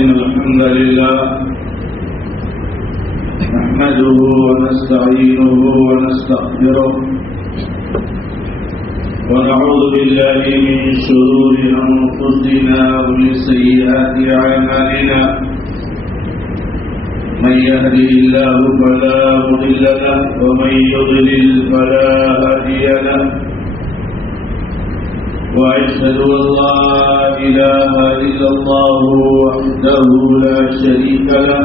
إن الحمد لله نحمده ونستعينه ونستغفره ونعوذ بالله من شرور أنفسنا ومن سيئات أعمالنا من يهده الله فلا مضل له ومن يضلل فلا هادي له وأشهد أن لا إله إلا الله وحده لا شريك له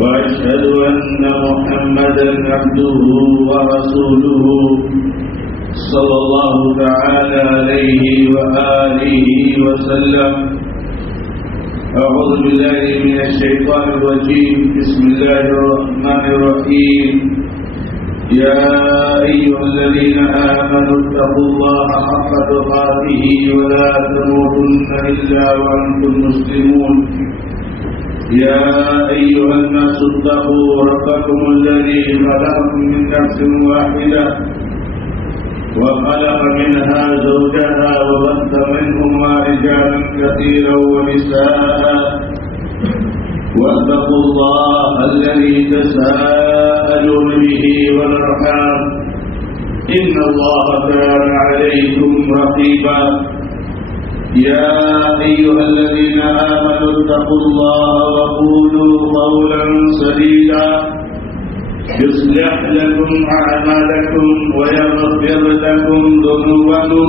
وأشهد أن محمدا عبده ورسوله صلى الله تعالى عليه وآله وسلم. أعوذ بالله من الشيطان الرجيم. بسم الله الرحمن الرحيم. يا أيها الذين آمنوا اتقوا الله حق تقاته ولا تموتن إلا وأنتم مسلمون. يا أيها الناس اتقوا ربكم الذي خلقكم من نفس واحدة وخلق منها زوجها وبث منهما رجالا كثيرا ونساء واتقوا الله الذي تساءلون به والأرحام إن الله كان عليكم رقيبا. يا أيها الذين آمنوا اتقوا الله وقولوا قولا سديدا يصلح لكم أعمالكم ويغفر لكم ذنوبكم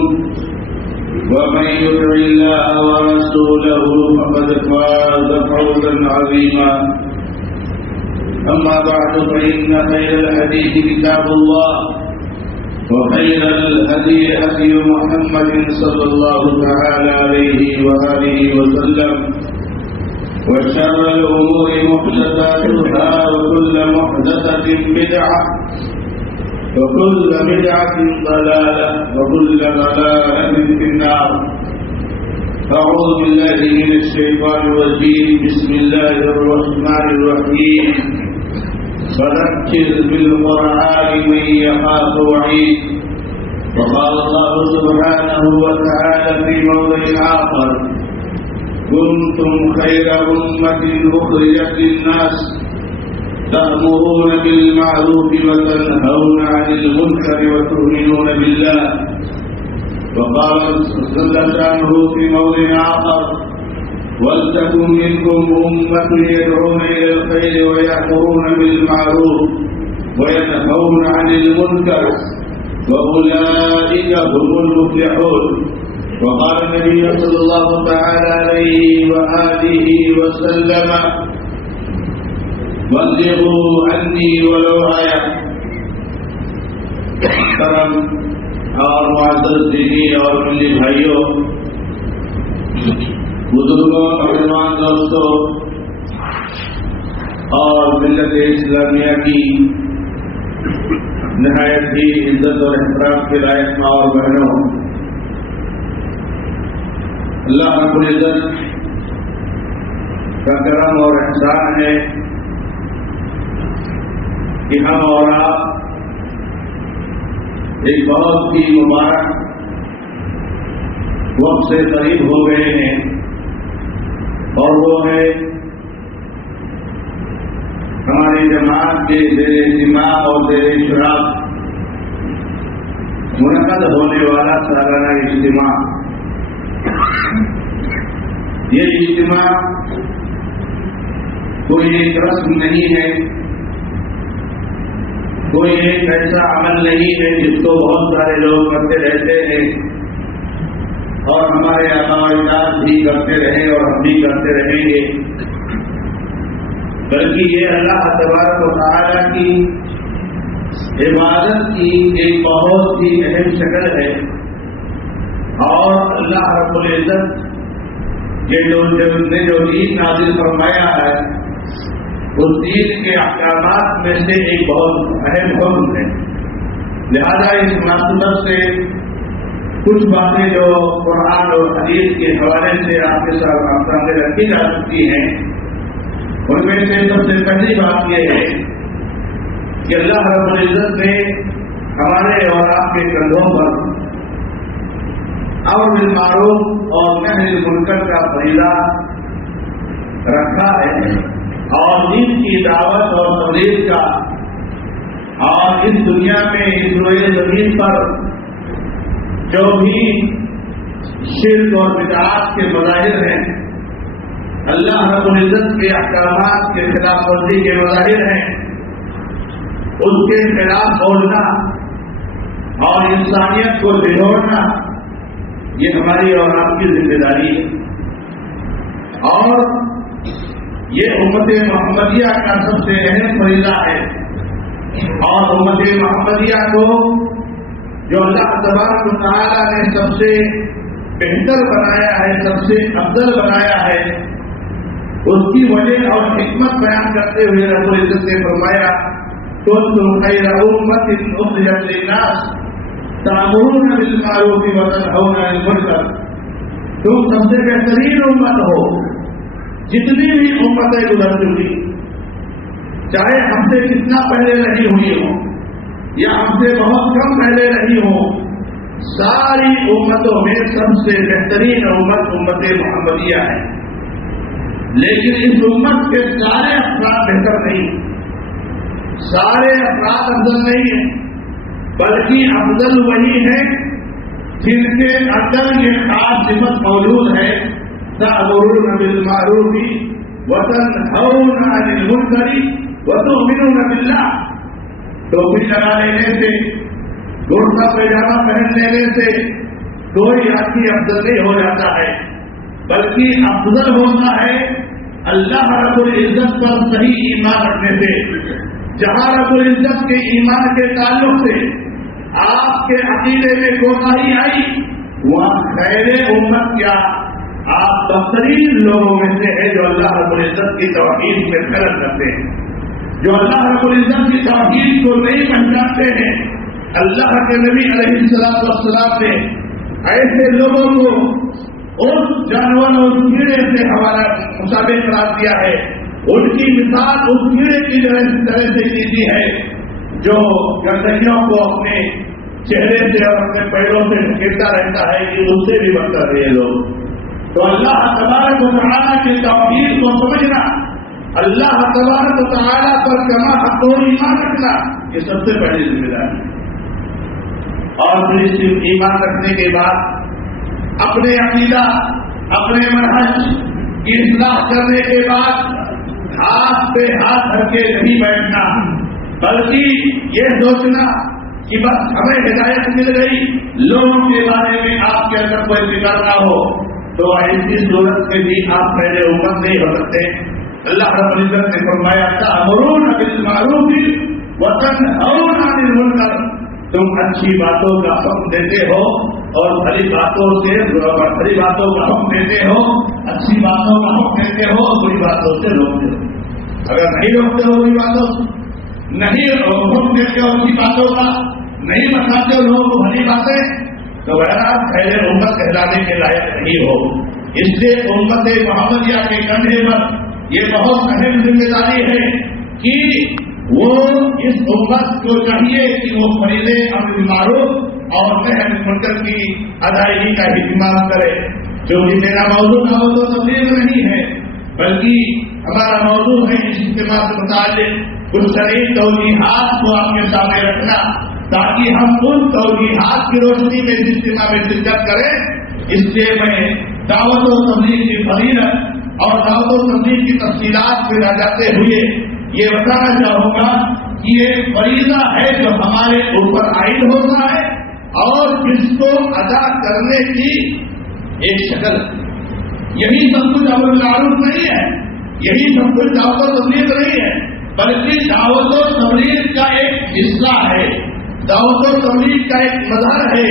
ومن يطع الله ورسوله فقد فاز فوزا عظيما. أما بعد فإن خير الحديث كتاب الله وخير الهدي هدي محمد صلى الله تعالى عليه وآله وسلم وشر الأمور محدثاتها وكل محدثة بدعة وكل بدعة ضلالة وكل ضلالة في النار. أعوذ بالله من الشيطان الرجيم. بسم الله الرحمن الرحيم. فذكر بالقرآن من يخاف وعيد. وقال الله سبحانه وتعالى في موضع آخر: كنتم خير أمة أخرجت للناس تأمرون بالمعروف وتنهون عن المنكر وتؤمنون بالله. وقال جل شأنه في موضع آخر: ولتكن منكم أمة يدعون إلى الخير ويأمرون بالمعروف وينهون عن المنكر وأولئك هم المفلحون. وقال النبي صلى الله تعالى عليه وآله وسلم: بلغوا عني ولو آية. کرم اور معزز دینی اور ملی بھائیوں، بزرگوں، نوجوان دوستوں اور ملت اسلامیہ کی نہایت ہی عزت اور احترام کے لائق ماں اور بہنوں، اللہ رب العزت کا کرم اور احسان ہے کہ ہم اور آپ ایک بہت ہی مبارک وقت سے قریب ہو گئے ہیں، اور وہ ہے ہماری جماعت کے زیر اہتمام اور زیر اشراف منعقد ہونے والا سالانہ اجتماع۔ یہ اجتماع کوئی ایک رسم نہیں ہے، کوئی ایک ایسا عمل نہیں ہے جس کو بہت سارے لوگ کرتے رہتے ہیں اور ہمارے آباء و اجداد بھی کرتے رہے اور ہم بھی کرتے رہیں گے، بلکہ یہ اللہ تبارک و تعالیٰ کی عبادت کی ایک بہت ہی اہم شکل ہے، اور اللہ رب العزت نے جو دین نازل فرمایا ہے اس دین کے احکامات میں سے ایک بہت اہم حکم ہے۔ لہذا اس مناسبت سے کچھ باتیں جو قرآن اور حدیث کے حوالے سے آپ کے سامنے رکھی جا سکتی ہیں، ان میں سے سب سے پہلی بات یہ ہے کہ اللہ رب العزت نے ہمارے اور آپ کے کندھوں پر امر بالمعروف اور نہی عن المنکر کا فریضہ رکھا ہے، اور دین کی دعوت اور تبلیغ کا، اور اس دنیا میں اس روئے زمین پر جو بھی شرک اور بدعات کے مظاہر ہیں، اللہ رب العزت کے احکامات کے خلاف ورزی کے مظاہر ہیں، اس کے خلاف بولنا اور انسانیت کو جھنجھوڑنا یہ ہماری اور آپ کی ذمہ داری ہے۔ اور یہ امت محمدیہ کا سب سے اہم فریضہ ہے، اور امت محمدیہ کو جو اللہ تبارک و تعالیٰ نے سب سے بہتر بنایا ہے، سب سے افضل بنایا ہے، اس کی وجہ اور حکمت بیان کرتے ہوئے رب العزت نے فرمایا کنتم خیر امۃ اخرجت للناس تأمرون بالمعروف وتنہون عن المنکر، تم سب سے بہترین امت ہو جتنی بھی امتیں گزر چکی، چاہے ہم سے کتنا پہلے رہی ہوئی ہوں یا ہم سے بہت کم پہلے رہی ہوں، ساری امتوں میں سب سے بہترین امت امت محمدیہ ہے۔ لیکن اس امت کے سارے افراد بہتر نہیں، سارے افراد افضل نہیں ہیں، بلکہ افضل وہی ہے جن کے اندر یہ خاص صفت موجود ہے تأمرون بالمعروف وتنہون عن المنکر وتؤمنون باللہ۔ ٹوپی لگا لینے سے، کرتا پیجامہ پہن لینے سے کوئی آدمی افضل نہیں ہو جاتا ہے، بلکہ افضل ہوتا ہے اللہ رب العزت پر صحیح ایمان رکھنے سے۔ جہاں رب العزت کے ایمان کے تعلق سے آپ کے عقیدے میں کوتاہی آئی، وہاں خیر امت کیا آپ بہترین لوگوں میں سے ہے جو اللہ رب العزت کی توحید میں خلل کرتے ہیں، جو اللہ رب العزت کی توحید کو نہیں پہچانتے ہیں۔ اللہ کے نبی علیہ الصلوۃ والسلام نے ایسے لوگوں کو اس جانور اور کیڑے سے حوالہ مشابہ قرار دیا ہے، ان کی مثال اس کیڑے کی طرح سے کی ہے جو گندگیوں کو اپنے چہرے سے اور اپنے پیروں سے ڈھکیلتا رہتا ہے، کہ اس سے بھی بدتر ہے یہ لوگ۔ تو اللہ تبارک و تعالیٰ کی توحید کو سمجھنا، اللہ تبارک و تعالیٰ پر کما حق و ایمان رکھنا، یہ سب سے پہلی ذمہ داری ہے۔ اور پھر اس ایمان رکھنے کے بعد اپنے عقیدہ، اپنے منہج کی اصلاح کرنے کے بعد ہاتھ پہ ہاتھ رکھ کے نہیں بیٹھنا، بلکہ یہ سوچنا کہ بس ہمیں ہدایت مل گئی، لوگوں کے بارے میں آپ کے اندر کوئی فکر نہ ہو، تو ایسی صورت میں بھی آپ پہلے امت نہیں ہو سکتے۔ اللہ رب العزت نے فرمایا تأمرون بالمعروف وتنہون عن المنکر، تم اچھی باتوں کا حکم دیتے ہو اور بھلی باتوں سے بھلی باتوں کا حکم دیتے ہو، اچھی باتوں کا حکم دیتے ہو اور بری باتوں سے روکتے ہو۔ اگر نہیں روکتے ہو بری باتوں سے، نہیں حکم دیتے ہو اچھی باتوں کا، نہیں بتاتے ہو لوگوں کو بھلی باتیں، تو بہرحال خیر امت کہلانے کے لائق نہیں ہو۔ اس لیے امت محمدیہ کے کندھے پر یہ بہت اہم ذمہ داری ہے کہ وہ اس امت کو چاہیے کہ وہ فریضے امر بالمعروف اور نہی عن المنکر کی ادائیگی کا اہتمام کرے۔ جو کہ میرا موضوع دعوت و تبلیغ نہیں ہے، بلکہ ہمارا موضوع ہے اس اجتماع سے متعلق کچھ شرعی توجیحات کو آپ کے سامنے رکھنا، تاکہ ہم ان توجیحات کی روشنی میں اس اجتماع میں شرکت کریں۔ اس لیے میں دعوت و تبلیغ کی فضیلت اور دعوت و تبلیغ کی تفصیلات میں رہ جاتے ہوئے یہ بتانا چاہوں گا کہ یہ فریضہ ہے جو ہمارے اوپر عائد ہوتا ہے اور جس کو ادا کرنے کی ایک شکل، یہی سب کچھ امر بالمعروف نہیں ہے، یہی سب کچھ دعوت و تبلیغ نہیں ہے، بلکہ دعوت و تبلیغ کا ایک حصہ ہے، دعوت و تبلیغ کا ایک مظہر ہے،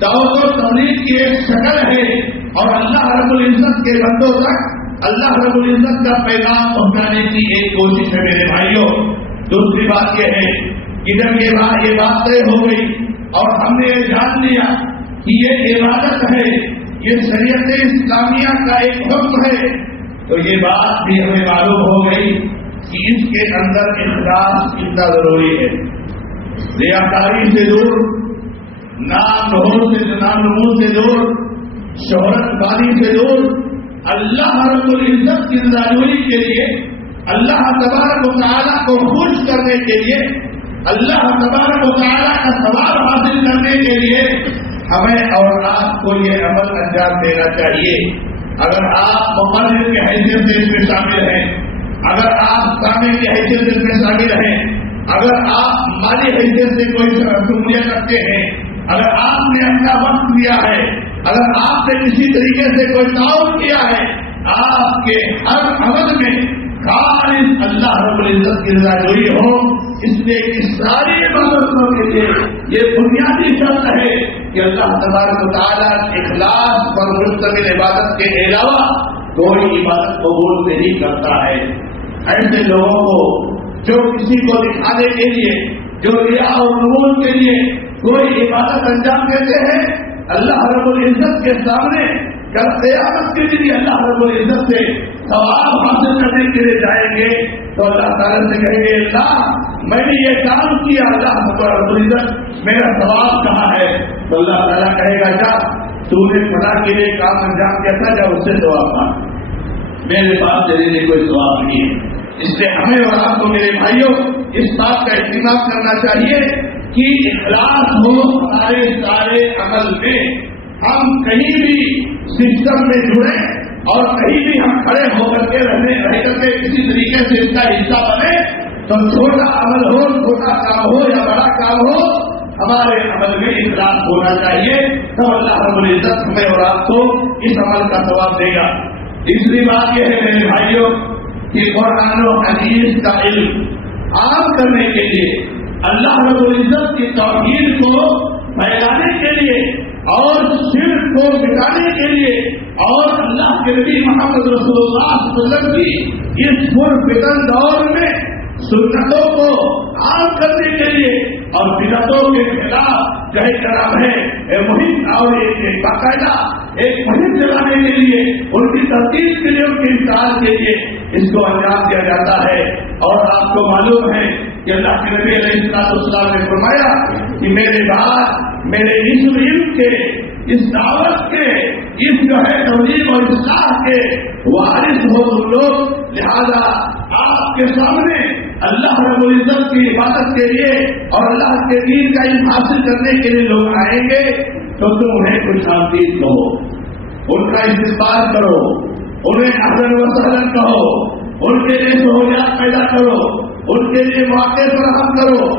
دعوت و تبلیغ کی ایک شکل ہے، اور اللہ رب العزت کے بندوں تک اللہ رب العزت کا پیغام پہنچانے کی ایک کوشش ہے میرے بھائیوں۔ دوسری بات یہ ہے کہ جب یہ بات طے ہو گئی اور ہم نے یہ جان لیا کہ یہ عبادت ہے، یہ شریعت اسلامیہ کا ایک حکم ہے، تو یہ بات بھی ہمیں معلوم ہو گئی کہ اس کے اندر اخلاص کتنا ضروری ہے۔ ریاکاری سے دور، نام نمود سے دور، شہرت بازی سے دور، اللہ رب العزت کی رضاجوئی کے لیے، اللہ تبارک و تعالیٰ کو خوش کرنے کے لیے، اللہ تبارک و تعالیٰ کا ثواب حاصل کرنے کے لیے ہمیں اور آپ کو یہ عمل انجام دینا چاہیے۔ اگر آپ مقرر کی حیثیت سے اس میں شامل ہیں، اگر آپ سامع کی حیثیت سے اس میں شامل ہیں، اگر آپ مالی حیثیت سے کوئی شمولیت رکھتے ہیں، اگر آپ نے اپنا وقت دیا ہے، اگر آپ نے کسی طریقے سے کوئی تعاون کیا ہے، آپ کے ہر عمل میں خالص اللہ رب العزت کی رضاجوئی ہو، اس لیے اس ساری عبادتوں کے لیے یہ بنیادی شرط ہے کہ اللہ تبارک و تعالیٰ اخلاص پر مشتمل عبادت کے علاوہ کوئی عبادت قبول نہیں کرتا ہے۔ ایسے لوگوں کو جو کسی کو دکھانے کے لیے، جو ریا اور نمود کے لیے کوئی عبادت انجام دیتے ہیں، اللہ رب العزت کے سامنے کل قیامت کے لیے اللہ رب العزت سے ثواب حاصل کرنے کے لیے جائیں گے تو اللہ تعالیٰ سے کہیں گے اللہ میں نے یہ کام کیا، اللہ رب العزت میرا ثواب کہاں ہے؟ تو اللہ تعالیٰ کہے گا جا تو نے فلاں کے لیے کام انجام کیا تھا، جا اس سے ثواب مانگ، میرے پاس تیرے لیے کوئی ثواب نہیں ہے۔ اس لیے ہمیں اور آپ کو میرے بھائیوں اس بات کا اہتمام کرنا چاہیے کہ اخلاص ہو ہمارے سارے عمل میں، ہم کہیں بھی سسٹم میں جڑے اور کہیں بھی ہم کھڑے ہو کر کے رہ کر کے کسی طریقے سے اس کا حصہ بنے تو چھوٹا عمل ہو، چھوٹا کام ہو یا بڑا کام ہو، ہمارے عمل میں اخلاص ہونا چاہیے، تو اللہ رب العزت ہمیں اور آپ کو اس عمل کا ثواب دے گا۔ تیسری بات یہ ہے میرے بھائیوں کہ قرآن و حدیث کا علم عام کرنے کے لیے، اللہ رب العزت کی توحید کو پھیلانے کے لیے اور شرک کو مٹانے کے لیے اور اللہ کے نبی محمد رسول اللہ صلی اللہ علیہ وسلم کی اس پرفتن دور میں سنتوں کو عام کرنے کے لیے اور بدعتوں کے خلاف جہے کرام ہے مہم اور ایک باقاعدہ ایک مہم چلانے کے لیے، ان کی ترتیب کے لیے، ان کے امتحان کے لیے اس کو انجام دیا جاتا ہے۔ اور آپ کو معلوم ہے کہ اللہ کے نبی علیہ السلام نے فرمایا کہ میرے بعد میرے اس علم کے، اس دعوت کے، اس جو ہے توحید اور اصلاح کے وارث ہو تم لوگ، لہذا آپ کے سامنے اللہ رب العزت کی عبادت کے لیے اور اللہ کے دین کا علم حاصل کرنے کے لیے لوگ آئیں گے تو تم انہیں خوش آمدید کہو، ان کا استقبال کرو، انہیں اہلاً و سہلاً کہو، ان کے لیے سہولیات پیدا کرو، ان کے لیے مواقع فراہم کرو۔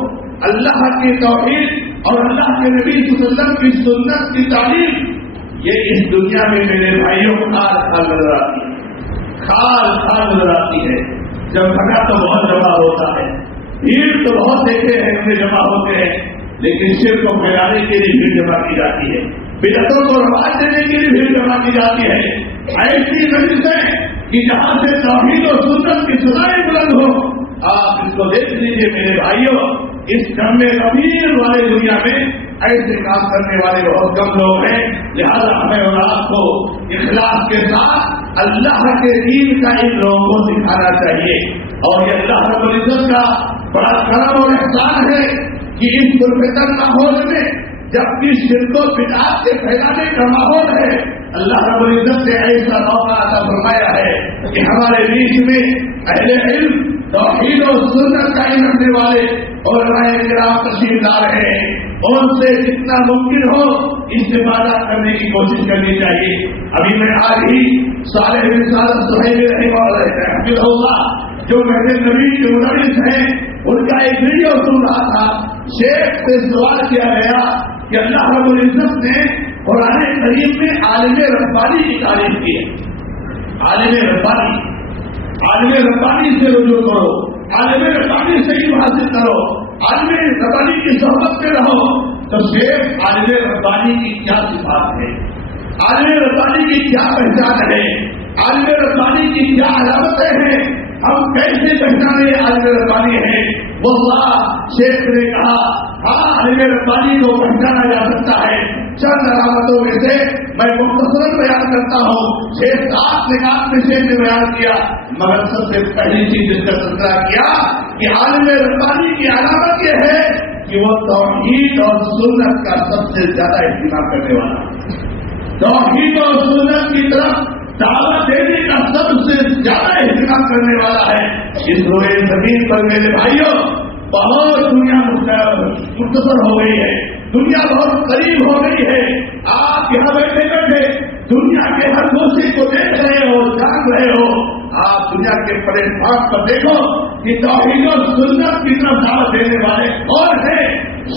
اللہ کی توحید اور اللہ کے نبی صلی اللہ علیہ وسلم کی سنت کی تعلیم یہ اس دنیا میں میرے بھائیوں کھال کھال نظر آتی ہے، کھال کھال نظر آتی ہے۔ جب بھٹا تو بہت جمع ہوتا ہے، بھیڑ تو بہت دیکھے ہیں ان میں جمع ہوتے ہیں، لیکن شرک کو پھیلانے کے لیے بھیڑ جمع کی جاتی ہے، بدعتوں کو رواج دینے کے لیے بھیڑ جمع کی جاتی ہے۔ ایسی مجلسیں کہ جہاں سے توحید و سنت کی سزائیں بلند ہو، آپ اس کو دیکھ لیجیے میرے بھائیوں، اس کم امیر والے دنیا میں ایسے کام کرنے والے بہت کم لوگ ہیں۔ لہذا ہمیں اور آپ کو اخلاص کے ساتھ اللہ کے دین کا ان لوگوں کو سکھانا چاہیے، اور یہ اللہ رب العزت کا بڑا کرم اور احسان ہے کہ اس پرفتن ماحول میں جبکہ شرک و بدعات کے پھیلانے کا ماحول ہے، اللہ رب العزت نے ایسا موقع عطا فرمایا ہے کہ ہمارے بیچ میں اہل علم توحید و سنت کا علم رکھنے والے علماء کرام تشریف لا رہے ہیں، ان سے جتنا ممکن ہو استفادہ کرنے کی کوشش کرنی چاہیے۔ ابھی میں آج ہی صالح بن صالح صہیبی رحمہ اللہ جو محض نبی کے مدرس ہیں، ان کا ایک ویڈیو سن رہا تھا، شیخ سے سوال کیا گیا کہ اللہ رب العزت نے قرآن کریم میں عالم ربانی کی تعریف کی ہے۔ عالم ربانی سے رجوع کرو، عالم ربانی سے علم حاصل کرو، عالم ربانی کی صحبت میں رہو۔ تو شیخ عالم ربانی کی کیا صفات ہے، عالم ربانی کی کیا پہچان ہے، عالم ربانی کی کیا علامتیں ہیں، ہم کیسے پہچانے عالم ربانی ہیں؟ واللہ شیخ نے کہا ہاں عالم ربانی کو پہچانا جا سکتا ہے، چند علامتوں میں سے میں مختصراً بیان کرتا ہوں، 6-7 نکات میں شیخ نے بیان کیا، مگر سب سے پہلی چیز جس کا تذکرہ کیا کہ عالم ربانی کی علامت یہ ہے کہ وہ توحید اور سنت کا سب سے زیادہ اہتمام کرنے والا، توحید اور سنت کی طرف دعوت دینے کا سب سے زیادہ اہتمام کرنے والا ہے اس روئے زمین پر میرے بھائیوں بہت دنیا مختصر ہو گئی ہے، دنیا بہت قریب ہو گئی ہے. آپ یہاں بیٹھے بیٹھے دنیا کے ہر گوشے کو دیکھ رہے ہو، جان رہے ہو. آپ دنیا کے پلیٹ فارم پر دیکھو کہ توحید و سنت کی طرف دعوت دینے والے اور ہیں،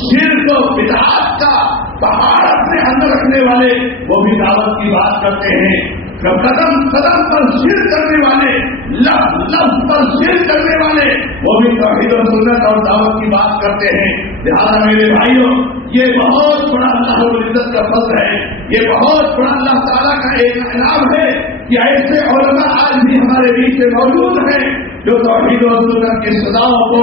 شرک و بدعات کا پہاڑ اپنے اندر رکھنے والے وہ بھی دعوت کی بات کرتے ہیں. قدم قدم پر شرک کرنے والے، لفظ لفظ پر شرک کرنے والے وہ بھی توحید و سنت اور دعوت کی بات کرتے ہیں. لہٰذا میرے بھائیوں یہ بہت بڑا اللہ رب العزت کا فضل ہے، یہ بہت بڑا اللہ تعالیٰ کا ایک انعام ہے کہ ایسے علماء آج بھی ہمارے بیچ میں موجود ہیں جو توحید و سنت کی صداؤں کو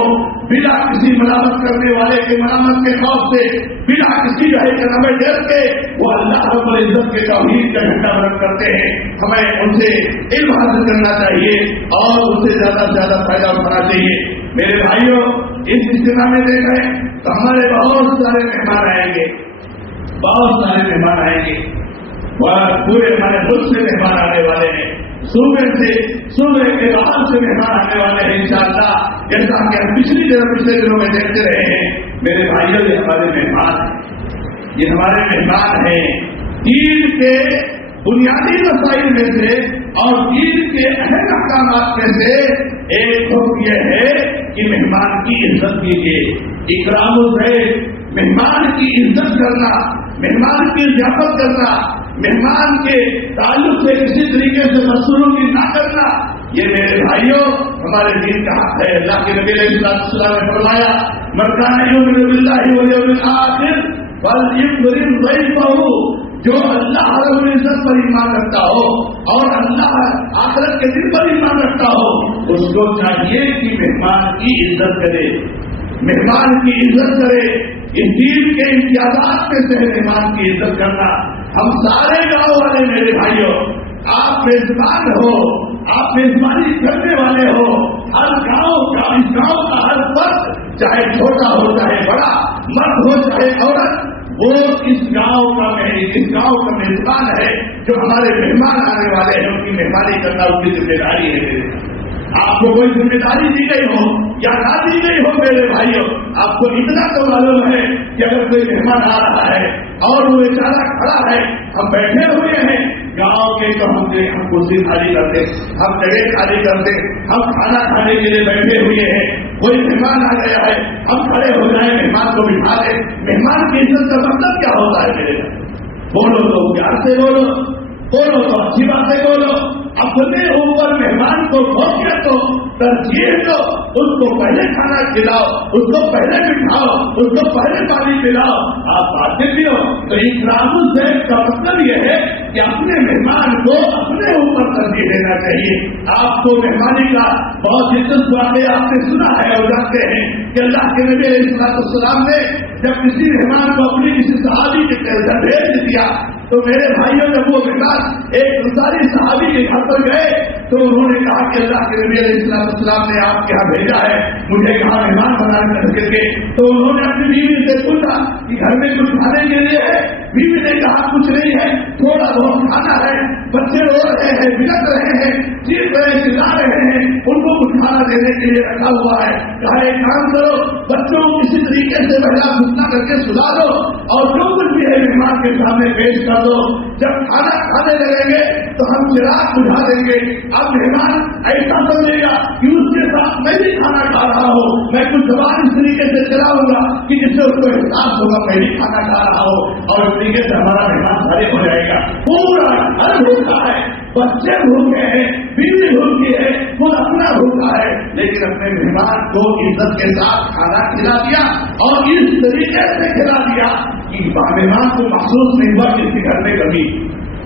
بلا کسی ملامت کرنے والے کے ملامت کے خوف سے، بلا کسی رہے کے نمے ڈر کے وہ اللہ رب العزت کے توحید کا جھنڈا بلند کرتے ہیں. ہمیں ان سے علم حاصل کرنا چاہیے اور ان سے زیادہ سے زیادہ فائدہ اٹھانا چاہیے. میرے بھائیوں اس اجتماع میں دیکھیں تو ہمارے بہت سارے مہمان آئیں گے، بہت سارے مہمان آئیں گے، پورے ہمارے ملک سے مہمان آنے والے ہیں، صوبے کے باہر سے مہمان آنے والے ہیں انشاءاللہ. جیسا کہ ہم پچھلے دنوں میں دیکھتے رہے ہیں. میرے بھائیوں یہ ہمارے مہمان ہیں، یہ ہمارے مہمان ہیں. دین کے بنیادی مسائل میں سے اور دین کے اہم احکامات میں سے ایک حکم یہ ہے کہ مہمان کی عزت کیجیے. اکرام الضیف، مہمان کی عزت کرنا، مہمان کی ضیافت کرنا، مہمان کے تعلق سے کسی طریقے سے بدسلوکی نہ کرنا، یہ میرے بھائیوں ہمارے دین کا حق ہے. اللہ کے نبی علیہ السلام نے فرمایا من کان یؤمن باللہ والیوم الآخر فلیکرم ضیفہ، جو اللہ رب العزت پر ایمان رکھتا ہو اور اللہ آخرت کے دن پر ایمان رکھتا ہو اس کو چاہیے کہ مہمان کی عزت کرے، مہمان کی عزت کرے. اس دین کے امتیازات میں سے مہمان کی عزت کرنا. ہم سارے گاؤں والے میرے بھائیوں آپ میزبان ہو، آپ میزبانی کرنے والے ہو. ہر گاؤں کا، اس گاؤں کا ہر فرد چاہے چھوٹا ہو چاہے بڑا، مرد ہو چاہے عورت، وہ اس گاؤں کا میزبان ہے. جو ہمارے مہمان آنے والے ہیں ان کی مہمانی کرنا ان کی ذمہ داری ہے. آپ کو کوئی ذمہ داری دی گئی ہو یا نہ دی گئی ہو میرے بھائیوں، آپ کو اتنا تو معلوم ہے کہ اگر کوئی مہمان آ رہا ہے اور وہ بیچارہ کھڑا ہے، ہم بیٹھے ہوئے ہیں گاؤں کے تو ہم کرسی خالی کرتے، ہم جگہ خالی کرتے، ہم کھانا کھانے کے لیے بیٹھے ہوئے ہیں. کوئی مہمان آ گیا ہے ہم کھڑے ہو جائیں، مہمان کو بٹھا دیں. مہمان کی عزت کا مطلب کیا ہوتا ہے میرے بھائی؟ بولو تو پیار سے بولو، بولو تو اچھی باتیں بولو. اپنے اوپر مہمان کو فوقیت دو، ترجیح دو، اس کو پہلے کھانا کھلاؤ، اس کو پہلے بٹھاؤ، اس کو پہلے پانی پلاؤ. آپ باتیں پیو. تو اکرام الضیف کا مطلب یہ ہے کہ اپنے مہمان کو اپنے اوپر ترجیح دینا چاہیے. آپ کو مہمانی کا بہت دلچسپ واقعہ آپ نے سنا ہے اور جانتے ہیں کہ اللہ کے نبی علیہ السلام نے جب کسی مہمان کو اپنی کسی صحابی کے گھر بھیج دیا تو میرے بھائیوں جب وہ مہمان ایک انصاری صحابی کے گھر پر گئے تو انہوں نے کہا کہ اللہ کے نبی علیہ السلام نے آپ کے یہاں بھیجا ہے، مجھے کہاں مہمان بنانے کر کے. تو انہوں نے اپنی بیوی سے پوچھا کہ گھر میں کچھ کھانے کے لیے ہے؟ بیوی نے کہا کچھ نہیں ہے، تھوڑا بہت کھانا ہے، بچے رو رہے ہیں، بلک رہے ہیں، چیخ رہے چلا رہے ہیں، ان کو کچھ کھانا دینے کے لیے رکھا ہوا ہے. کہا ایک کام کرو، بچوں کو کسی طریقے سے بہلا گھسنا کر کے سلا دو اور جو کچھ بھی ہے مہمان کے سامنے پیش کر دو. جب کھانا کھانے لگیں گے تو ہم چراغ بجھا دیں گے. اب مہمان ایسا سمجھے گا کہ اس کے ساتھ میں بھی کھانا کھا رہا ہوں، میں کچھ زبان اس طریقے سے چلاؤں گا کہ جس سے اس کو احساس ہوگا میں بھی کھانا کھا رہا ہوں، اور اس طریقے سے ہمارا مہمان فارغ ہو جائے گا. پورا گھر بھوکا ہے، بچے بھوکے ہیں، بیوی بھوکی ہے، خود اپنا بھوکا ہے، لیکن اپنے مہمان کو عزت کے ساتھ کھانا کھلا دیا اور اس طریقے سے کھلا دیا کہ مہمان کو محسوس نہیں ہوا کہ اس کے گھر میں کبھی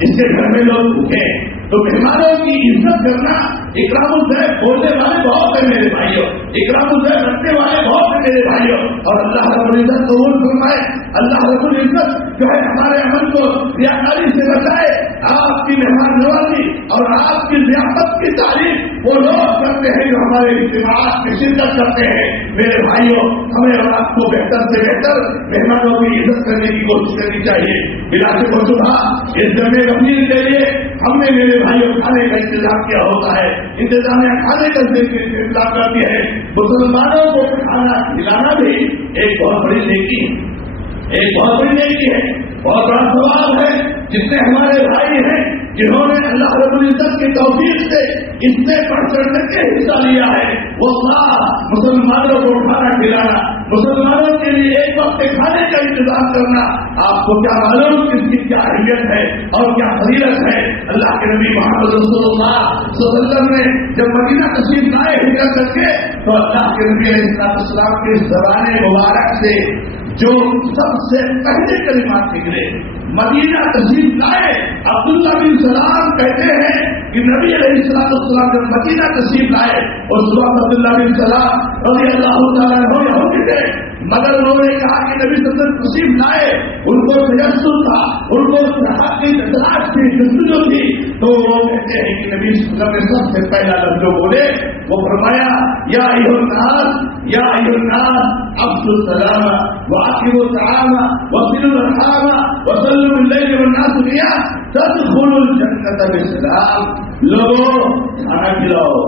اس کے گھر میں لوگ بھوکے. تو مہمانوں کی عزت کرنا، اکرام الضیف بولنے والے بہت ہیں میرے بھائیوں. اکرام الضیف رکھنے والے بہت ہیں میرے بھائیوں. اور اللہ رب العزت قبول فرمائے. اللہ رب العزت جو ہے ہمارے عمل کو ریاکاری سے بچائے. آپ کی مہمان نوازی اور آپ کی ضیافت کی تعریف وہ لوگ کرتے ہیں جو ہمارے اجتماعات میں شرکت کرتے ہیں. میرے بھائیوں ہمیں اور آپ کو بہتر سے بہتر مہمانوں کی عزت کرنے کی کوشش کرنی چاہیے. بلا شک و شبہ اس جمع غفیر کے لیے ہم نے میرے بھائیوں کھانے کا انتظام کیا ہوتا ہے. انتظامیہ کھانے کا انتظام کرتی ہے. مسلمانوں کو کھانا کھلانا بھی ایک بہت بڑی نیکی ہے. ایک بہت بڑی نیکی ہے. بہت بڑا ثواب ہے. جتنے ہمارے بھائی ہیں جنہوں نے اللہ رب العزت کی توفیق سے اس سے بڑھ چڑھ کے حصہ لیا ہے وہ مسلمانوں کو کھانا کھلانا, مسلمانوں کے لیے ایک وقت کھانے کا انتظام کرنا, آپ کو کیا معلوم اس کی کیا اہمیت ہے اور کیا فضیلت ہے. اللہ کے نبی محمد رسول اللہ صلی اللہ علیہ وسلم نے جب مدینہ تشریف لائے ہجرت کر کے تو اللہ کے نبی علیہ السلام کی زبان مبارک سے جو سب سے پہلے کلمات نکلے مدینہ تشریف لائے. عبداللہ بن سلام کہتے ہیں کہ نبی علیہ السلام جب مدینہ تشریف لائے اس وقت عبداللہ بن سلام رضی اللہ تعالیٰ عنہ یہودی تھے, مگر انہوں نے کہا کہ نبی صلی اللہ علیہ وسلم تشریف لائے. ان کو تجسس تھا, ان کو صحت کی تلاش تھی, جستجو تھی. تو وہ کہتے ہیں کہ نبی صلی اللہ علیہ وسلم نے سب سے پہلا لفظ جو بولے وہ فرمایا یا ایھا الناس یا ایھا الناس افشوا السلام واطعموا الطعام وصلوا الارحام وصلوا باللیل والناس نیام تدخلوا الجنة بسلام. لوگوں کھانا کھلاؤ,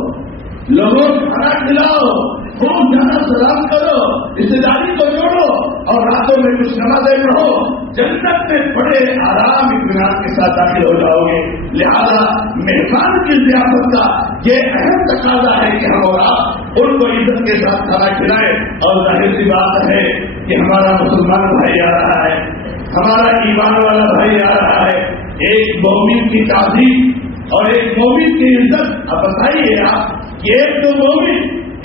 لوگوں کھانا کھلاؤ, خوب جانا سلام کرو, رشتے داری کو جوڑو اور راتوں میں کچھ نمازیں پڑھو, جنت میں بڑے آرام اطمینان کے ساتھ داخل ہو جاؤ گے. لہذا مہمان کی ضیافت کا یہ اہم تقاضا ہے کہ ہم اور آپ ان کو عزت کے ساتھ کھانا کھلائیں. اور ظاہر سی بات ہے کہ ہمارا مسلمان بھائی آ رہا ہے, ہمارا ایمان والا بھائی آ رہا ہے. ایک مومن کی تعظیم اور ایک مومن کی عزت. اب بتائیے آپ کہ ایک تو مومن,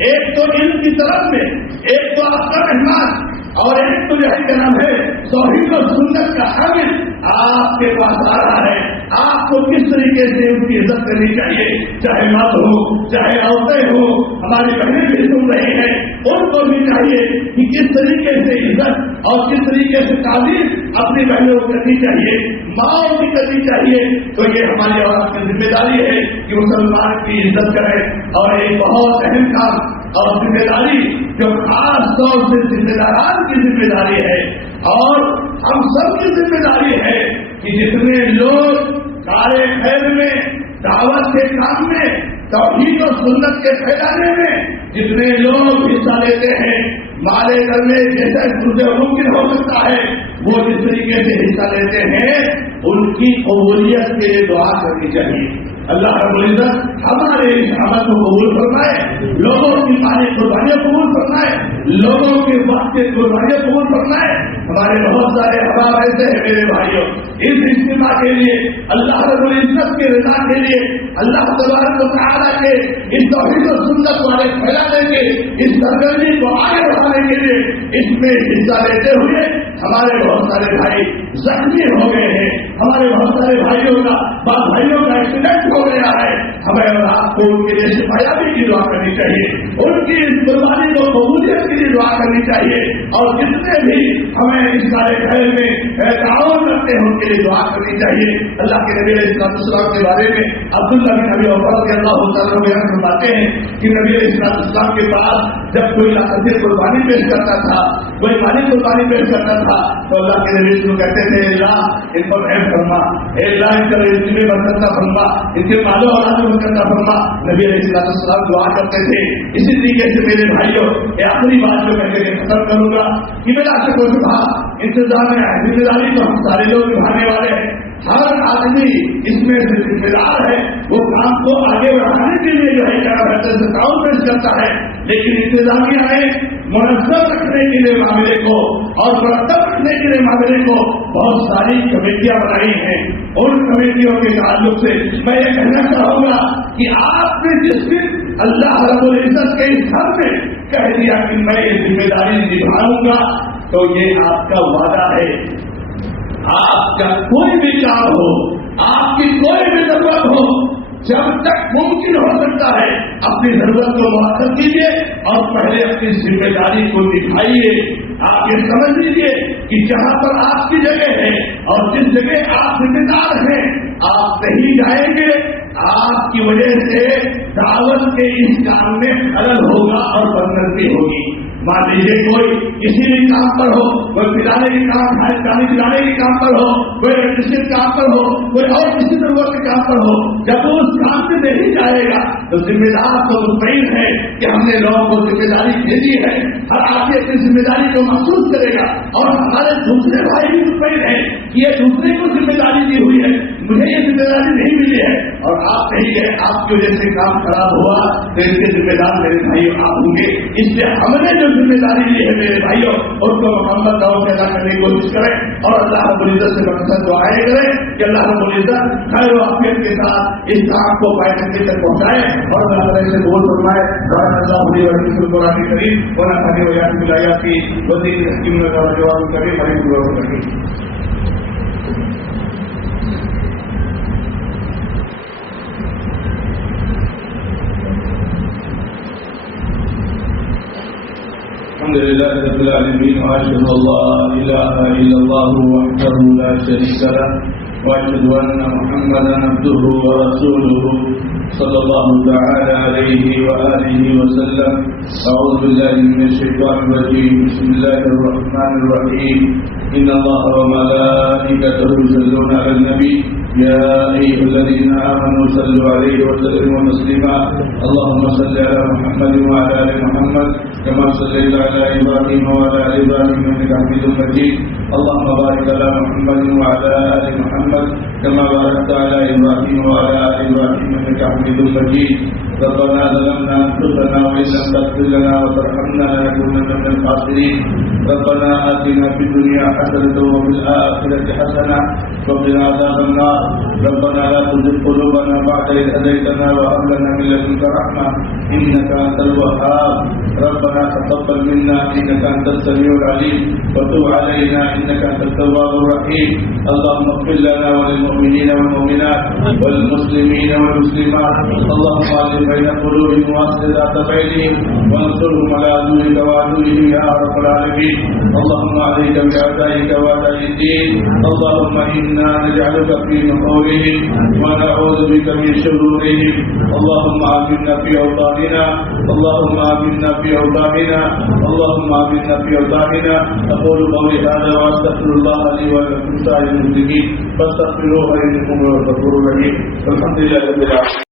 ایک تو علم کی طرف میں, ایک تو آپ کا مہمان اور ایک تو جو ہے کیا نام ہے توحید و سنت کا حامل آپ کے پاس آ رہا ہے. آپ کو کس طریقے سے ان کی عزت کرنی چاہیے, چاہے مرد ہو چاہے عورتیں ہو, ہماری بہنیں بھی سن رہی ہیں, ان کو بھی چاہیے کہ کس طریقے سے عزت اور کس طریقے سے تعلیم اپنی بہنوں کو کرنی چاہیے, ماں بھی کرنی چاہیے. تو یہ ہماری عورت کی ذمہ داری ہے کہ مسلمان کی عزت کریں. اور ایک بہت اہم کام اور ذمہ داری جو خاص طور سے ذمہ داران کی ذمہ داری ہے اور ہم سب کی ذمہ داری ہے کہ جتنے لوگ کارے خیر میں, دعوت کے کام میں, توحید و سنت کے پھیلانے میں جتنے لوگ حصہ لیتے ہیں, مالے کرنے جیسا ممکن ہو سکتا ہے وہ جس طریقے سے حصہ لیتے ہیں ان کی قبولیت کے لیے دعا کرنی چاہیے. اللہ رب العزت ہمارے اس عمل کو قبول فرمائے, لوگوں کی مالی قربانیاں قبول فرمائے, لوگوں کے وقت کی قربانیاں قبول فرمائے. ہمارے بہت سارے احباب ایسے ہیں میرے بھائیوں, اس اجتماع کے لیے اللہ رب العزت کے رضا کے لیے, اللہ تبارک و تعالیٰ کے اس توحید و سنت والے پھیلانے کے اس سرگرمی کو آگے بڑھانے کے لیے اس میں حصہ لیتے ہوئے ہمارے بہت سارے بھائی زخمی ہو گئے ہیں, ہمارے بہت سارے بھائیوں کا ایکسیڈنٹ ہو گیا ہے. ہمیں اور آپ کو ان کے لیے شفایابی کی دعا کرنی چاہیے, ان کی اس قربانی کو قبولیت کے لیے دعا کرنی چاہیے. اور جتنے بھی ہمیں اس سارے خیر میں تعاون کرتے ہیں ان کے لیے دعا کرنی چاہیے. اللہ کے نبی علیہ السلام کے بارے میں عبداللہ بن ابی اوفا رضی اللہ تعالیٰ عنہ فرماتے ہیں کہ نبی علیہ السلام کے پاس جب کوئی لاکھیں قربانی پیش کرتا تھا, کوئی مالی قربانی پیش کرتا تھا تو اللہ کے نبی کو کہتے تھے اللہ ان پر رحم فرما, اللہ ان کا رزق میں برکت فرما, ان کے مال و اولاد میں برکت فرما. نبی علیہ السلام دعا کرتے تھے. اسی طریقے سے میرے بھائیوں یہ آخری بات جو میں ختم کروں گا کہ بلا شک و شبہ انتظام ذمہ داری تو ہم سارے لوگ نبھانے والے ہیں. ہر آدمی اس میں سے ذمہ دار ہے, وہ کام کو آگے بڑھانے کے لیے جو ہے کیا بہتر سے تعاون پیش کرتا ہے. لیکن انتظامیہ نے منظم رکھنے کے لیے معاملے کو اور مرتب رکھنے کے لیے معاملے کو بہت ساری کمیٹیاں بنائی ہیں. ان کمیٹیوں کے تعلق سے میں یہ کہنا چاہوں گا کہ آپ نے جس دن اللہ رب العزت کے اس گھر میں کہہ دیا کہ میں یہ ذمہ داری نبھاؤں گا تو یہ آپ کا وعدہ ہے. آپ کا کوئی بھی کام ہو, آپ کی کوئی بھی ضرورت ہو, جب تک ممکن ہو سکتا ہے اپنی ضرورت کو مؤثر کیجیے اور پہلے اپنی ذمہ داری کو نبھائیے. آپ یہ سمجھ لیجیے کہ جہاں پر آپ کی جگہ ہے اور جس جگہ آپ ذمہ دار ہیں آپ نہیں جائیں گے. آپ کی وجہ سے دعوت کے اس کام میں خلل ہوگا اور بدنظمی ہوگی. مان لیجیے کوئی کسی بھی کام پر ہو, کوئی پلانے کے کام, پانی پلانے کے کام پر ہو, کوئی الیکٹریشین کام پر ہو, کوئی اور کسی ضرورت کے کام پر ہو, جب وہ اس کام سے نہیں جائے گا تو ذمہ دار تو مطمئن ہے کہ ہم نے لوگوں کو ذمہ داری بھیجی ہے. ہر آدمی اپنی ذمہ داری کو محسوس کرے گا اور ہمارے دوسرے بھائی بھی مطمئن ہے کہ یہ دوسرے کو ذمہ داری دی ہوئی ہے, مجھے یہ ذمہ داری نہیں ملی ہے اور آپ نہیں گئے, آپ کی وجہ سے کام خراب ہوا تو اس کے ذمہ دار میرے بھائی آپ ہوں گے. اس لیے ہم نے جو ذمہ داری لی ہے میرے بھائیوں اس کو مکمل طور سے ادا کرنے کی کوشش کریں اور اللہ رب العزت سے مقصد دعائیں کریں کہ اللہ رب العزت خیر و عافیت کے ساتھ اس کام کو پائے تک پہنچائے اور اللہ تعالیٰ سے بول فرمائے. اللہ علیہ قرآن کریم اور اللہ ویات ملایاتی وزیر حکیم میں جواب کریں ہماری دعا کریں. الحمد لله رب العالمين واشهد ان لا اله الا الله وحده لا شريك له واشهد ان محمدا عبده ورسوله صلى الله تعالى عليه واله وسلم. اعوذ بالله من الشيطان الرجيم. بسم الله الرحمن الرحيم. ان الله وملائكته يصلون على النبي يا ايها الذين امنوا صلوا عليه وسلموا تسليما. اللهم صل على محمد وعلى ال محمد كما صليت على ابراهيم وعلى ال ابراهيم انك حميد مجيد. اللهم بارك على محمد وعلى ال محمد كما باركت على ابراهيم وعلى ال ابراهيم انك حميد مجيد. ربنا ظلمنا انفسنا وان لم تغفر لنا وترحمنا لنكونن من الخاسرين. ربنا آتنا في الدنيا حسنة وفي الآخرة حسنة وقنا عذاب النار. ربنا لا تزغ قلوبنا بعد إذ هديتنا وهب لنا من لدنك رحمة إنك أنت الوهاب. ربنا تقبل منا إنك أنت السميع العليم وتب علينا إنك أنت التواب الرحيم. اللهم اغفر لنا وللمؤمنين والمؤمنات والمسلمين والمسلمات. اللهم ألف بين قلوبهم وأصلح ذات بينهم وانصرهم على عدوك وعدوهم يا رب العالمين. اللهم عليك بأعدائك وأعداء الدين. اللهم إنا نجعلك في نحورهم ونعوذ بك من شرورهم. اللهم آمنا في أوطاننا. اللهم آمنا في أوطاننا. اللهم آمنا في أوطاننا. أقول قولي هذا وأستغفر الله لي ولكم سائر المسلمين فاستغفروه إنه هو الغفور الرحيم. الحمد لله رب العالمين.